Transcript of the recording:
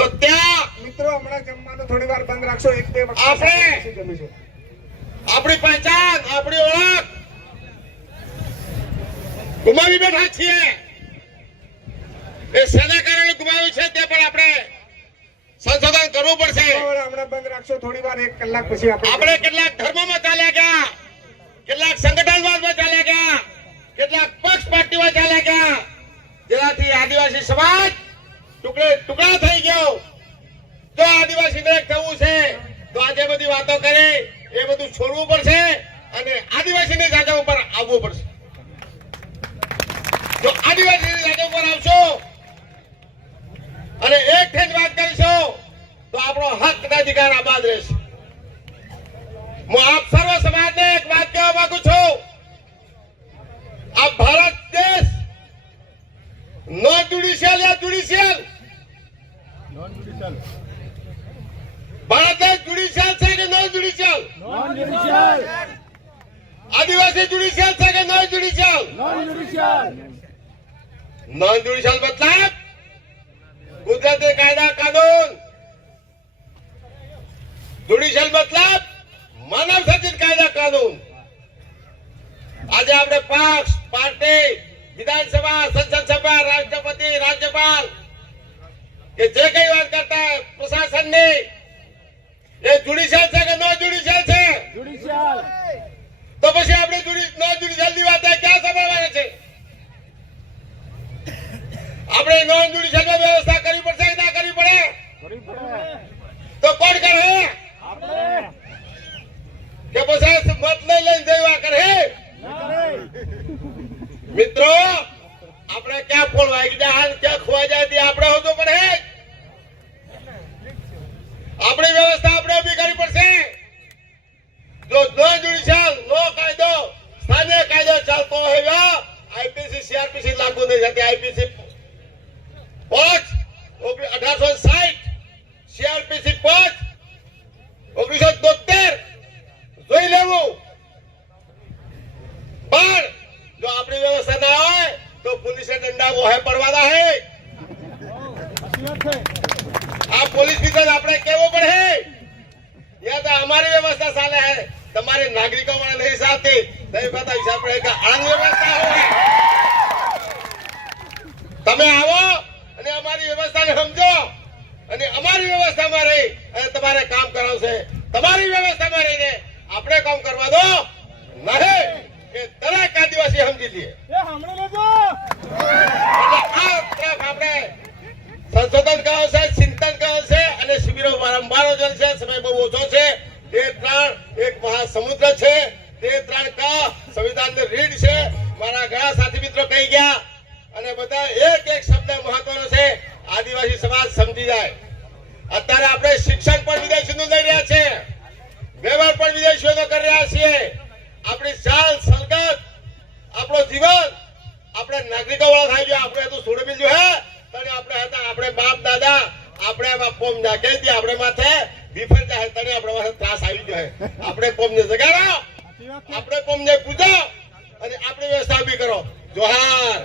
તો ત્યાં મિત્રો હમણાં જમવાનું થોડી વાર બંધ રાખશો. 1-2 વખત આપણે જમીશું. આપણી પહેચાન, આપણી ઓળખ ગુમાવી બેઠા છીએ. એ શેના કારણે ગુમાવ્યું છે તે પણ આપણે સંશોધન કરવું પડશે. હમણાં બંધ રાખશો થોડી વાર, 1 કલાક પછી આપણે કેટલાક ધર્મોમાં ચાલ્યા ગયા, કેટલાક સંગઠનવાદમાં ચાલ્યા ગયા, કેટલાક પક્ષ પાર્ટીમાં ચાલ્યા ગયા, જેનાથી આદિવાસી સમાજ ટુકડા થઈ ગયો. જો આદિવાસી દરેક થવું છે તો આજે બધી વાતો કરે એ બધું છોડવું પડશે અને આદિવાસીની જાગા ઉપર આવવું પડશે. જો આદિવાસીની જાગા ઉપર આવશો અને એક થઈ વાત કરીશું તો આપણો હક અને અધિકાર આબાદ રહેશે. હું આપ સર્વ સમાજને એક વાત કહેવા માંગુ છું. આ ભારત દેશ નોન જ્યુડિશિયલ યા જ્યુડિશિયલ? ભારત દેશ જ્યુડિશિયલ છે કે નોન જ્યુડિશિયલ? આદિવાસી જ્યુડિશિયલ છે કે નોન જ્યુડિશિયલ? નોન જ્યુડિશિયલ મતલબ ગુજરાતી કાયદા કાનૂન. જ્યુડિશિયલ મતલબ માનવ સર્જિત કાયદા કાનૂન. આજે આપણે પક્ષ, પાર્ટી, વિધાનસભા, સંસદ સભા, રાષ્ટ્રપતિ, રાજ્યપાલ કે જે કઈ વાત કરતા હોય પ્રશાસનની, એ જ્યુડિશિયલ છે કે નોન જ્યુડિશિયલ છે? તો પછી આપણે નોન જ્યુડિશિયલ ની વાત ક્યાં સંભાળવાની છે? આપણે નોન જ્યુડિશિયલ માં વ્યવસ્થા કરવી પડશે કે ના કરવી પડે? તો કોણ કરે? કે પછી મત લઈ લઈને જઈવા કરે? મિત્રો આપણે ક્યાં ફોન વાગી જાય, ક્યાં ખોવાઈ જાય તે આપણે હોતું પડે. આપણી વ્યવસ્થા આપણે ઉભી કરવી પડશે. જો નોન જ્યુડિશિયલ, નો કાયદો, સ્થાનિક કાયદો ચાલતો હોય, આઈપીસી સીઆરપીસી લાગુ નહીં થતી. આઈપીસી 1860, સીઆરપીસી 1973 જોઈ લેવું. પણ જો આપણી વ્યવસ્થા ના હોય તો પોલીસે દંડા વોહે પડવાના હે. આ પોલીસ વિભાગ આપણે કેવું પડે? યા તો અમારી વ્યવસ્થા ચાલે હે, તમારી નાગરિકો વાળા નહીં ચાલતી. નહીં પતા હિસાબ પડે કે આંગ વ્યવસ્થા હોય. તમે આવો અને અમારી વ્યવસ્થાને સમજો અને અમારી વ્યવસ્થામાં રહી અને તમારે કામ કરાવશે. તમારી વ્યવસ્થામાં રહીને આપણે કામ કરવા દો નહીં એ દરેક આદિવાસી સમજી લે. આ તરફ આપણે સંશોધન કહે છે, ચિંતન કહે છે અને શિબિરો વારંવાર યોજાય છે. સમય બહુ ઓછો છે. તે 3 એક મહાસમુદ્ર છે. તે 3 કા સંવિધાનની રીડ છે. મારા ઘણા સાથી મિત્રો કહી ગયા અને બધા એક એક શબ્દ મહત્વનો છે. આદિવાસી સમાજ સમજી જાય. અત્યારે આપણે શિક્ષણ પણ વિદેશીનું લઈ રહ્યા છે, વ્યવહાર પણ વિદેશીઓનો કરી રહ્યા છીએ. આપણી ચાલ સંગત, આપણો જીવન આપણે નાગરિકો વાળા થઈ ગયો. આપણે તો છોડી બીજું હે તને આપણે હતા, આપણે બાપ દાદા આપણે એમાં પોમ નાખી હતી, આપણે માથે વિફર જાય તને આપણે માથે ત્રાસ આવી ગયો. આપણે પોમ ને જગાડો, આપણે પોમ ને પૂજો અને આપણી વ્યવસ્થા ઉભી કરો. જોહાર.